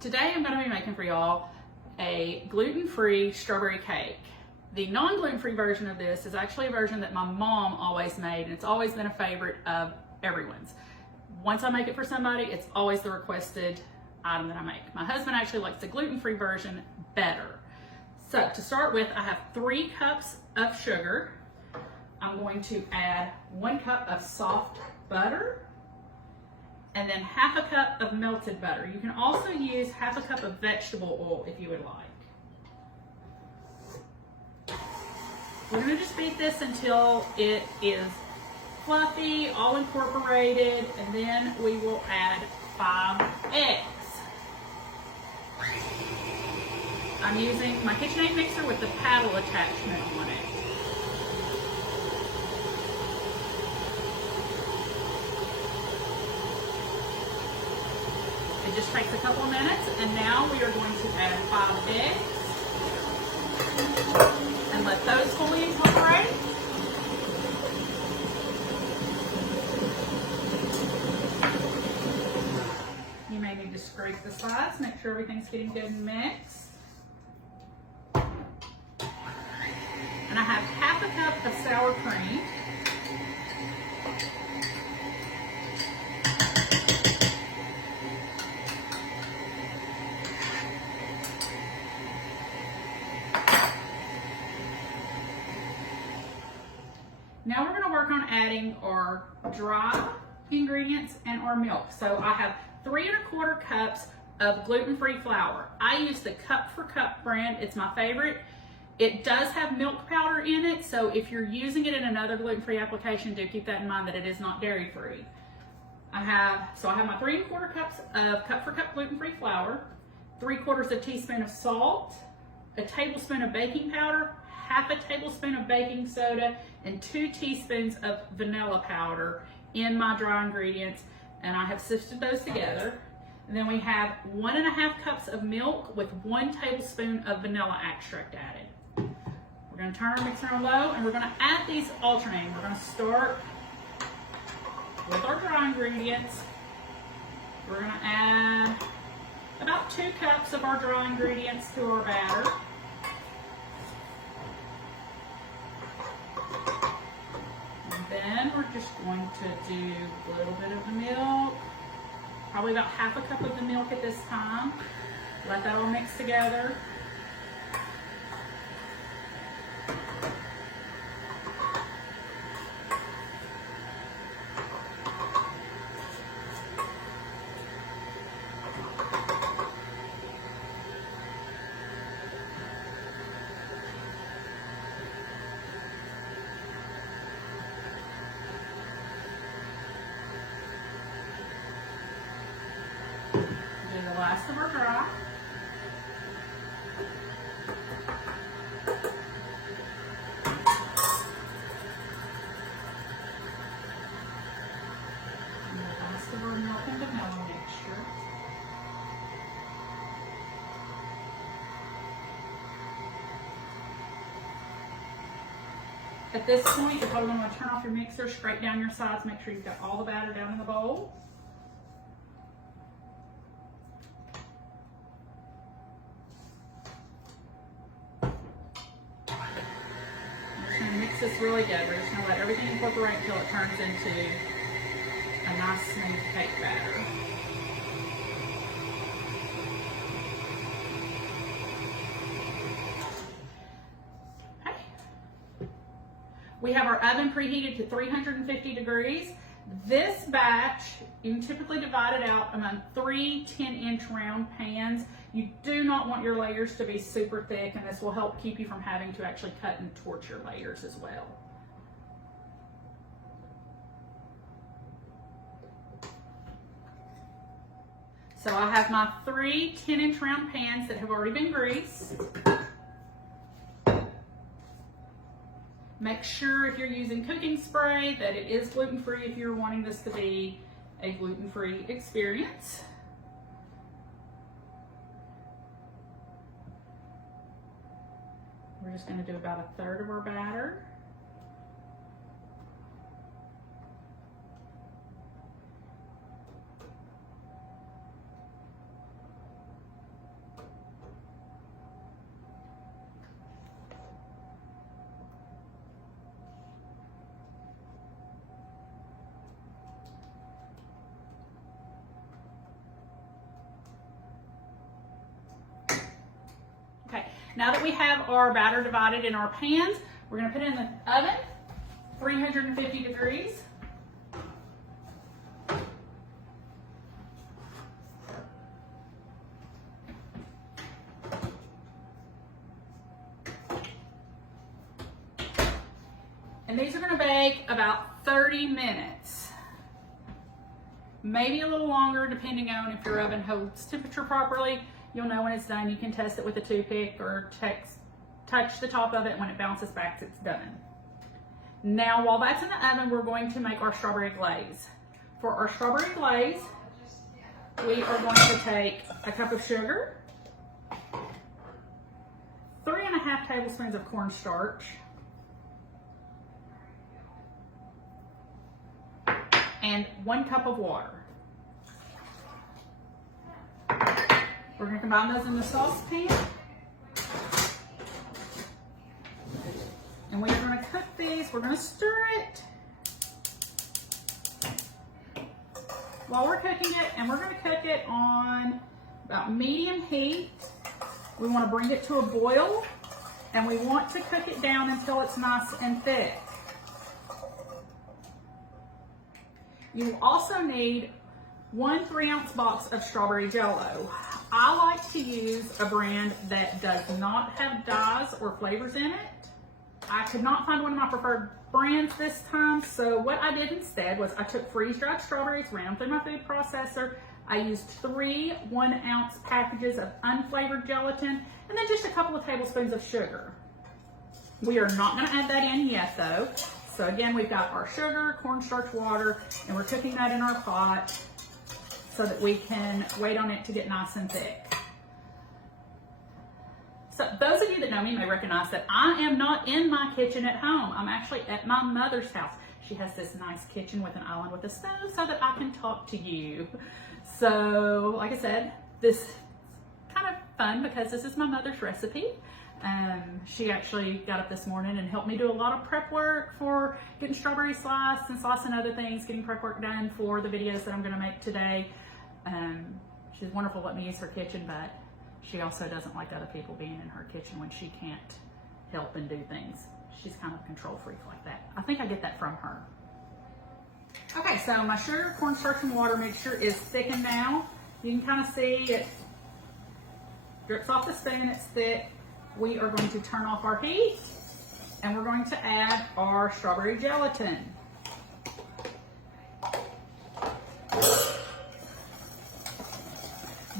Today I'm going to be making for y'all a gluten-free strawberry cake. The non-gluten-free version of this is actually a version that my mom always made, and it's always been a favorite of everyone's. Once I make it for somebody, it's always the requested item that I make. My husband actually likes the gluten-free version better. So to start with, I have 3 cups of sugar. I'm going to add 1 cup of soft butter, and then half a cup of melted butter. You can also use half a cup of vegetable oil if you would like. We're going to just beat this until it is fluffy, all incorporated, and then we will add 5 eggs. I'm using my KitchenAid mixer with the paddle attachment on it. It just takes a couple of minutes, and now we are going to add 5 eggs and let those fully incorporate. You may need to scrape the sides, make sure everything's getting good and mixed. And I have half a cup of sour cream. Now we're going to work on adding our dry ingredients and our milk. So I have 3 1/4 cups of gluten-free flour. I use the Cup for Cup brand. It's my favorite. It does have milk powder in it, so if you're using it in another gluten-free application, do keep that in mind that it is not dairy-free. I have my 3 1/4 cups of Cup for Cup gluten-free flour, 3/4 teaspoon of salt, a tablespoon of baking powder, half a tablespoon of baking soda, and 2 teaspoons of vanilla powder in my dry ingredients, and I have sifted those together. And then we have 1 1/2 cups of milk with 1 tablespoon of vanilla extract added. We're going to turn our mixer on low, and we're going to add these alternating. We're going to start with our dry ingredients. We're going to add about 2 cups of our dry ingredients to our batter. Then we're just going to do a little bit of the milk, probably about half a cup of the milk at this time. Let that all mix together. The last of our dry. And the last of our milk and vanilla mixture. At this point, you're probably going to turn off your mixer, scrape down your sides, make sure you've got all the batter down in the bowl. Mix this really good. We're just going to let everything incorporate until it turns into a nice smooth cake batter. Okay. We have our oven preheated to 350 degrees. This batch, you can typically divide it out among 3 10-inch round pans. You do not want your layers to be super thick, and this will help keep you from having to actually cut and torch your layers as well. So I have my 3 10-inch round pans that have already been greased. Make sure if you're using cooking spray that it is gluten-free if you're wanting this to be a gluten-free experience. We're just going to do about 1/3 of our batter. Now that we have our batter divided in our pans, we're gonna put it in the oven, 350 degrees. And these are gonna bake about 30 minutes. Maybe a little longer depending on if your oven holds temperature properly. You'll know when it's done. You can test it with a toothpick or touch the top of it. When it bounces back, it's done. Now, while that's in the oven, we're going to make our strawberry glaze. For our strawberry glaze, we are going to take a cup of sugar, 3.5 tablespoons of cornstarch, and 1 cup of water. We're going to combine those in the saucepan. And we are going to cook these. We're going to stir it while we're cooking it, and we're going to cook it on about medium heat. We want to bring it to a boil, and we want to cook it down until it's nice and thick. You will also need 1 3-ounce box of strawberry jello. I like to use a brand that does not have dyes or flavors in it. I could not find one of my preferred brands this time, so what I did instead was I took freeze-dried strawberries, ran them through my food processor. I used 3 1-ounce packages of unflavored gelatin, and then just a couple of tablespoons of sugar. We are not going to add that in yet though. So again, we've got our sugar, cornstarch, water, and we're cooking that in our pot so that we can wait on it to get nice and thick. So those of you that know me may recognize that I am not in my kitchen at home. I'm actually at my mother's house. She has this nice kitchen with an island with a stove so that I can talk to you. So like I said, this is kind of fun because this is my mother's recipe. She actually got up this morning and helped me do a lot of prep work for getting strawberry sliced and slicing other things, getting prep work done for the videos that I'm going to make today. She's wonderful, let me use her kitchen, but she also doesn't like other people being in her kitchen when she can't help and do things. She's kind of a control freak like that. I think I get that from her. Okay, so my sugar, cornstarch, and water mixture is thickened now. You can kind of see it drips off the spoon, it's thick. We are going to turn off our heat and we're going to add our strawberry gelatin.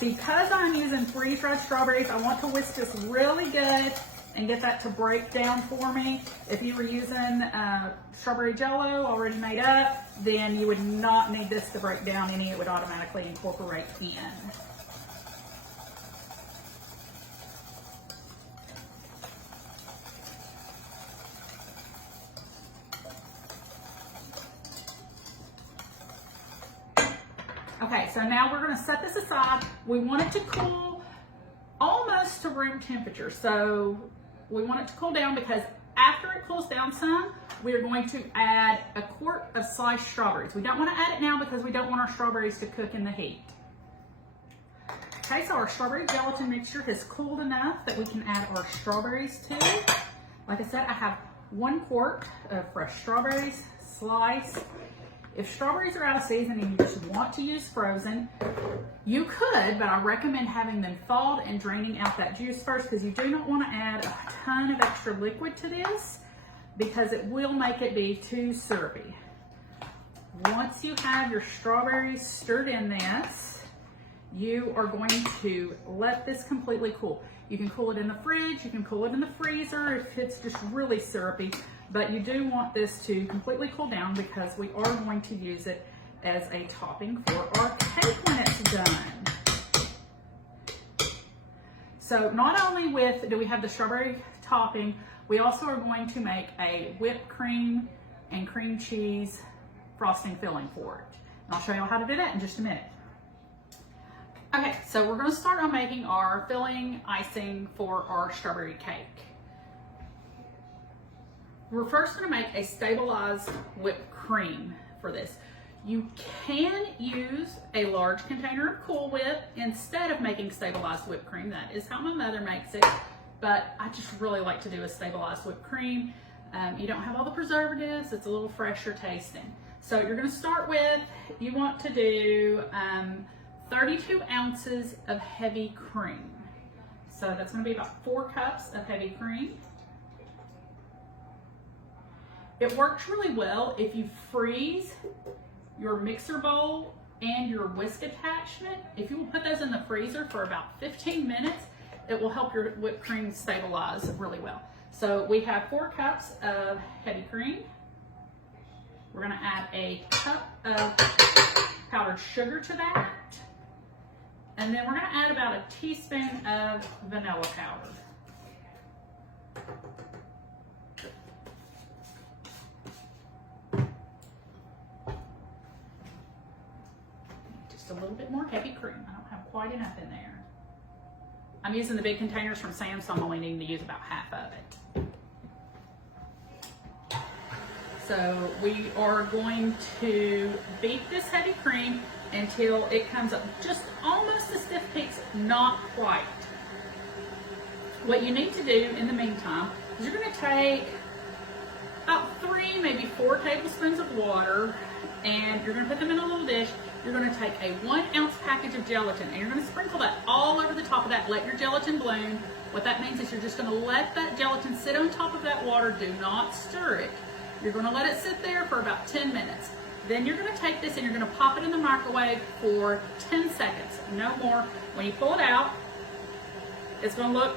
Because I'm using freeze-dried strawberries, I want to whisk this really good and get that to break down for me. If you were using strawberry jello already made up, then you would not need this to break down any. It would automatically incorporate in. Okay, so now we're going to set this aside. We want it to cool almost to room temperature. So we want it to cool down because after it cools down some, we are going to add a quart of sliced strawberries. We don't want to add it now because we don't want our strawberries to cook in the heat. Okay, so our strawberry gelatin mixture has cooled enough that we can add our strawberries to. Like I said, I have 1 quart of fresh strawberries sliced. If strawberries are out of season and you just want to use frozen, you could, but I recommend having them thawed and draining out that juice first because you do not want to add a ton of extra liquid to this because it will make it be too syrupy. Once you have your strawberries stirred in this, you are going to let this completely cool. You can cool it in the fridge, you can cool it in the freezer if it's just really syrupy. But you do want this to completely cool down because we are going to use it as a topping for our cake when it's done. So not only do we have the strawberry topping, we also are going to make a whipped cream and cream cheese frosting filling for it. And I'll show you how to do that in just a minute. Okay, so we're going to start on making our filling icing for our strawberry cake. We're first going to make a stabilized whipped cream for this. You can use a large container of Cool Whip instead of making stabilized whipped cream. That is how my mother makes it. but I just really like to do a stabilized whipped cream. You don't have all the preservatives, it's a little fresher tasting. So you're gonna start with, you want to do 32 ounces of heavy cream. So that's gonna be about 4 cups of heavy cream. It works really well if you freeze your mixer bowl and your whisk attachment. If you will put those in the freezer for about 15 minutes, it will help your whipped cream stabilize really well. So we have 4 cups of heavy cream. We're gonna add a cup of powdered sugar to that. And then we're gonna add about a teaspoon of vanilla powder. Just a little bit more heavy cream. I don't have quite enough in there. I'm using the big containers from Sam's, so I'm only needing to use about half of it. So we are going to beat this heavy cream until it comes up just almost a stiff peaks, not quite. What you need to do in the meantime is you're going to take about 3, maybe 4 tablespoons of water, and you're going to put them in a little dish. You're going to take a 1 ounce package of gelatin, and you're going to sprinkle that all over the top of that. Let your gelatin bloom. What that means is you're just going to let that gelatin sit on top of that water. Do not stir it. You're going to let it sit there for about 10 minutes. Then you're going to take this and you're going to pop it in the microwave for 10 seconds, no more. When you pull it out, it's going to look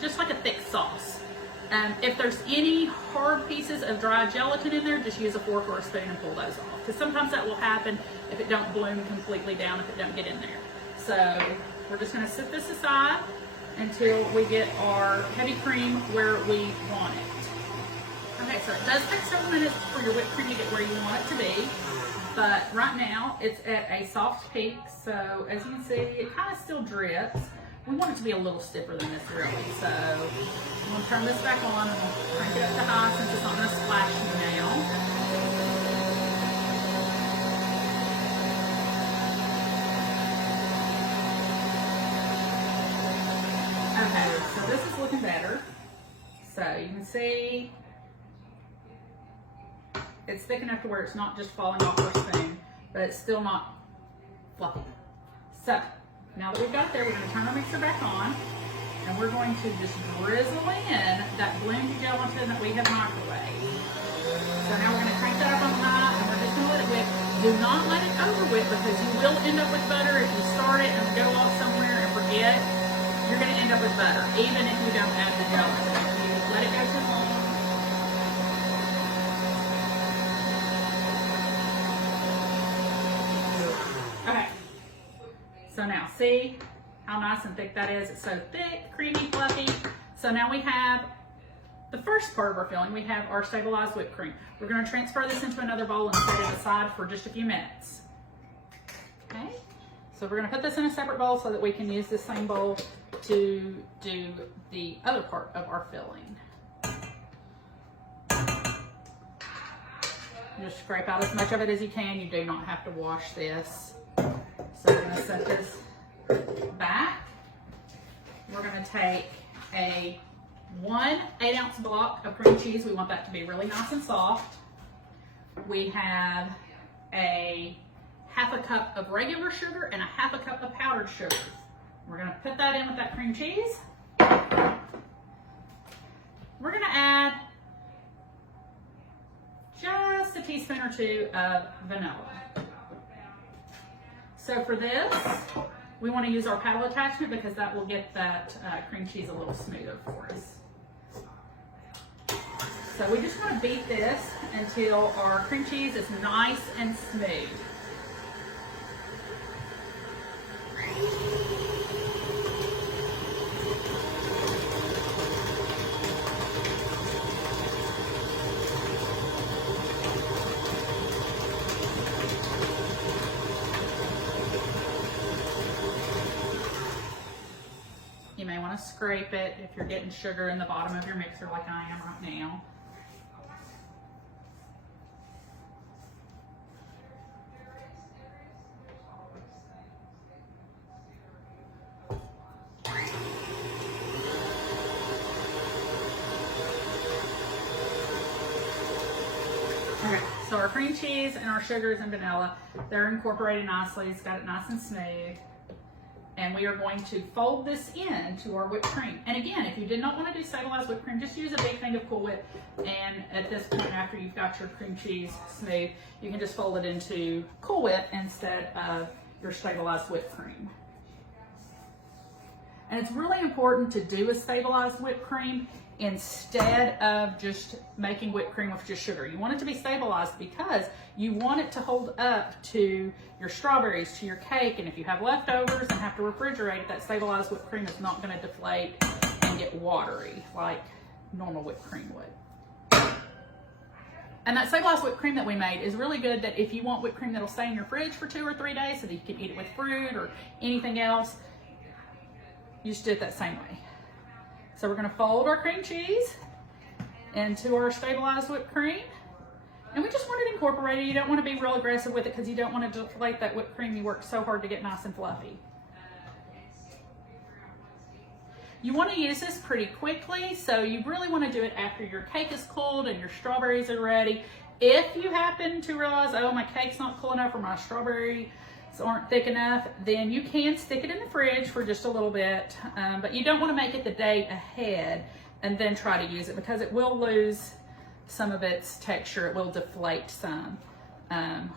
just like a thick sauce. If there's any hard pieces of dry gelatin in there, just use a fork or a spoon and pull those off. Because sometimes that will happen if it don't bloom completely down, if it don't get in there. So we're just going to set this aside until we get our heavy cream where we want it. Okay, so it does take several minutes for your whipped cream to get where you want it to be, but right now it's at a soft peak, so as you can see, it kind of still drips. We want it to be a little stiffer than this really, so I'm going to turn this back on and crank it up to high since it's not going to splash you now. Okay, so this is looking better. So you can see it's thick enough to where it's not just falling off our spoon, but it's still not fluffy. So now that we've got it there, we're going to turn our mixer back on, and we're going to just drizzle in that bloomed gelatin that we have microwaved. So now we're going to crank that up on high, and we're just going to let it whip. Do not let it over whip, because you will end up with butter if you start it and go off somewhere and forget. You're going to end up with butter, even if you don't add the gelatin. If you let it go too long. Okay, so now see how nice and thick that is. It's so thick, creamy, fluffy. So now we have the first part of our filling. We have our stabilized whipped cream. We're going to transfer this into another bowl and set it aside for just a few minutes. Okay, so we're going to put this in a separate bowl so that we can use this same bowl to do the other part of our filling. Just scrape out as much of it as you can. You do not have to wash this. So we're going to set this back. We're going to take a 1 8-ounce block of cream cheese. We want that to be really nice and soft. We have a 1/2 cup of regular sugar and a 1/2 cup of powdered sugar. We're going to put that in with that cream cheese. We're going to add just a teaspoon or 2 of vanilla. So for this, we want to use our paddle attachment because that will get that cream cheese a little smoother for us. So we just want to beat this until our cream cheese is nice and smooth. You may want to scrape it if you're getting sugar in the bottom of your mixer like I am right now. our cream cheese and our sugars and vanilla, they're incorporated nicely. It's got it nice and smooth. And we are going to fold this into our whipped cream. And again, if you did not want to do stabilized whipped cream, just use a big thing of Cool Whip. And at this point, after you've got your cream cheese smooth, you can just fold it into Cool Whip instead of your stabilized whipped cream. And it's really important to do a stabilized whipped cream instead of just making whipped cream with just sugar. You want it to be stabilized because you want it to hold up to your strawberries, to your cake, and if you have leftovers and have to refrigerate it, that stabilized whipped cream is not going to deflate and get watery like normal whipped cream would. And that stabilized whipped cream that we made is really good that if you want whipped cream that'll stay in your fridge for 2 or 3 days so that you can eat it with fruit or anything else, you just do it that same way. So we're going to fold our cream cheese into our stabilized whipped cream. And we just want it incorporated. You don't want to be real aggressive with it because you don't want to deflate that whipped cream you worked so hard to get nice and fluffy. You want to use this pretty quickly, so you really want to do it after your cake is cooled and your strawberries are ready. If you happen to realize, oh, my cake's not cool enough or my strawberries aren't thick enough, then you can stick it in the fridge for just a little bit, but you don't want to make it the day ahead and then try to use it because it will lose some of its texture. It will deflate some, and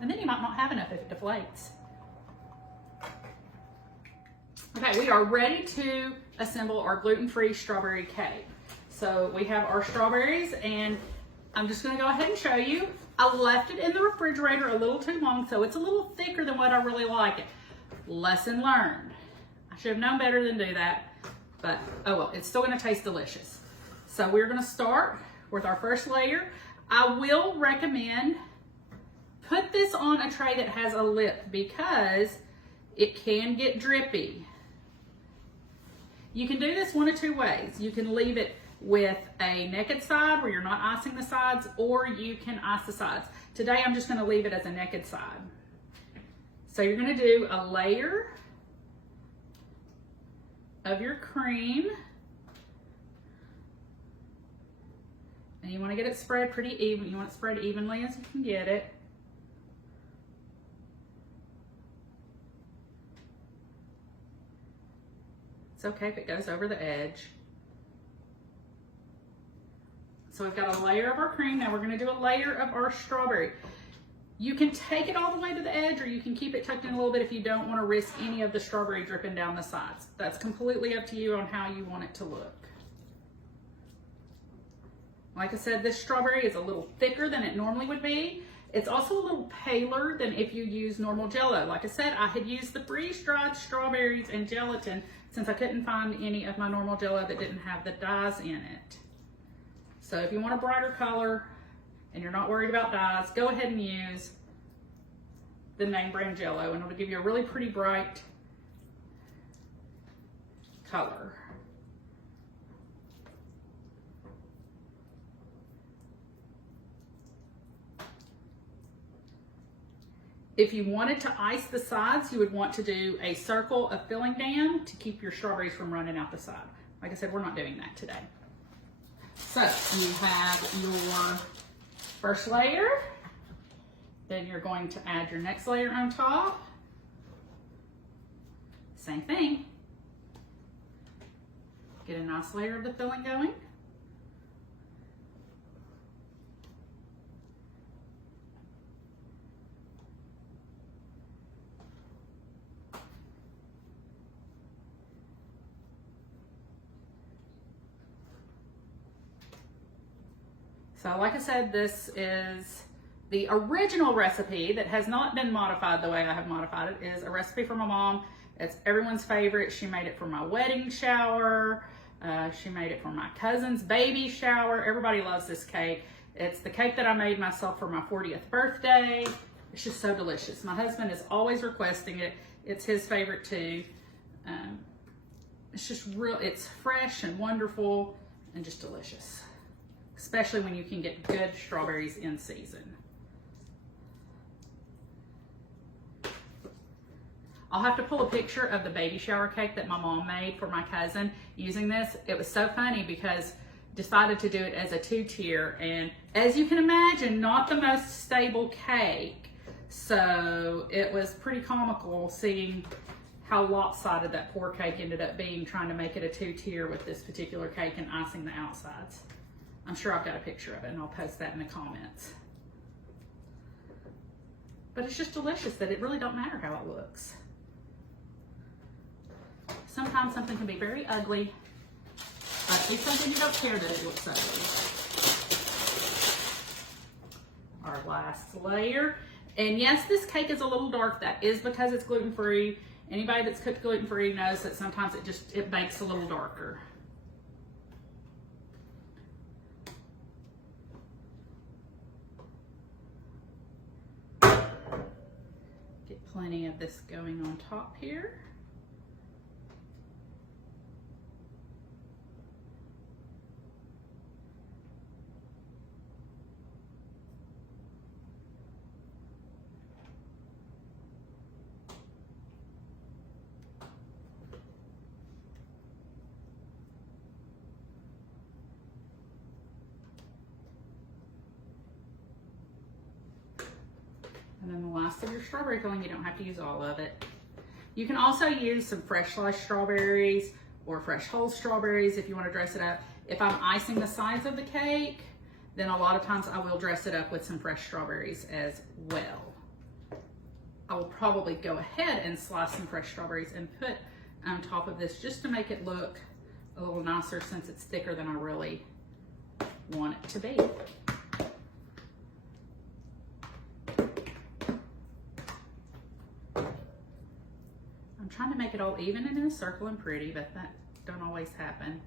then you might not have enough if it deflates. Okay, we are ready to assemble our gluten-free strawberry cake. So we have our strawberries, and I'm just going to go ahead and show you. I left it in the refrigerator a little too long, so it's a little thicker than what I really like it. Lesson learned. I should have known better than do that, but oh well, it's still going to taste delicious. So we're going to start with our first layer. I will recommend put this on a tray that has a lip because it can get drippy. You can do this one of two ways. You can leave it with a naked side where you're not icing the sides, or you can ice the sides. Today I'm just going to leave it as a naked side. So you're going to do a layer of your cream, and you want to get it spread pretty even. You want it spread evenly as you can get it. It's okay if it goes over the edge. So we've got a layer of our cream. Now we're going to do a layer of our strawberry. You can take it all the way to the edge, or you can keep it tucked in a little bit if you don't want to risk any of the strawberry dripping down the sides. That's completely up to you on how you want it to look. Like I said, this strawberry is a little thicker than it normally would be. It's also a little paler than if you use normal Jell-O. Like I said, I had used the freeze-dried strawberries and gelatin since I couldn't find any of my normal Jell-O that didn't have the dyes in it. So if you want a brighter color and you're not worried about dyes, go ahead and use the name brand Jell-O, and it'll give you a really pretty bright color. If you wanted to ice the sides, you would want to do a circle of filling dam to keep your strawberries from running out the side. Like I said, we're not doing that today. So you have your first layer, then you're going to add your next layer on top. Same thing. Get a nice layer of the filling going. So like I said, this is the original recipe that has not been modified the way I have modified it. Is a recipe from my mom. It's everyone's favorite. She made it for my wedding shower. She made it for my cousin's baby shower. Everybody loves this cake. It's the cake that I made myself for my 40th birthday. It's just so delicious. My husband is always requesting it. It's his favorite too. It's just real, it's fresh and wonderful and just delicious. Especially when you can get good strawberries in season. I'll have to pull a picture of the baby shower cake that my mom made for my cousin using this. It was so funny because decided to do it as a 2-tier, and as you can imagine, not the most stable cake. So it was pretty comical seeing how lopsided that poor cake ended up being, trying to make it a 2-tier with this particular cake and icing the outsides. I'm sure I've got a picture of it and I'll post that in the comments. But it's just delicious that it really don't matter how it looks. Sometimes something can be very ugly, but it's something you don't care that it looks ugly. Our last layer. And yes, this cake is a little dark. That is because it's gluten-free. Anybody that's cooked gluten-free knows that sometimes it bakes a little darker. Get plenty of this going on top here. And then the last of your strawberry filling, you don't have to use all of it. You can also use some fresh sliced strawberries or fresh whole strawberries if you want to dress it up. If I'm icing the sides of the cake, then a lot of times I will dress it up with some fresh strawberries as well. I will probably go ahead and slice some fresh strawberries and put on top of this just to make it look a little nicer, since it's thicker than I really want it to be. I'm trying to make it all even and in a circle and pretty, but that don't always happen.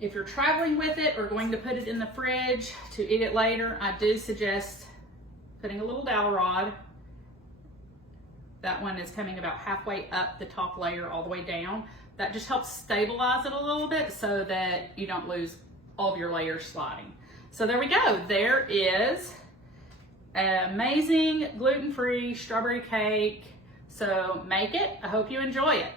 If you're traveling with it or going to put it in the fridge to eat it later, I do suggest putting a little dowel rod. That one is coming about halfway up the top layer all the way down. That just helps stabilize it a little bit so that you don't lose all of your layers sliding. So there we go. There is an amazing gluten-free strawberry cake. So make it. I hope you enjoy it.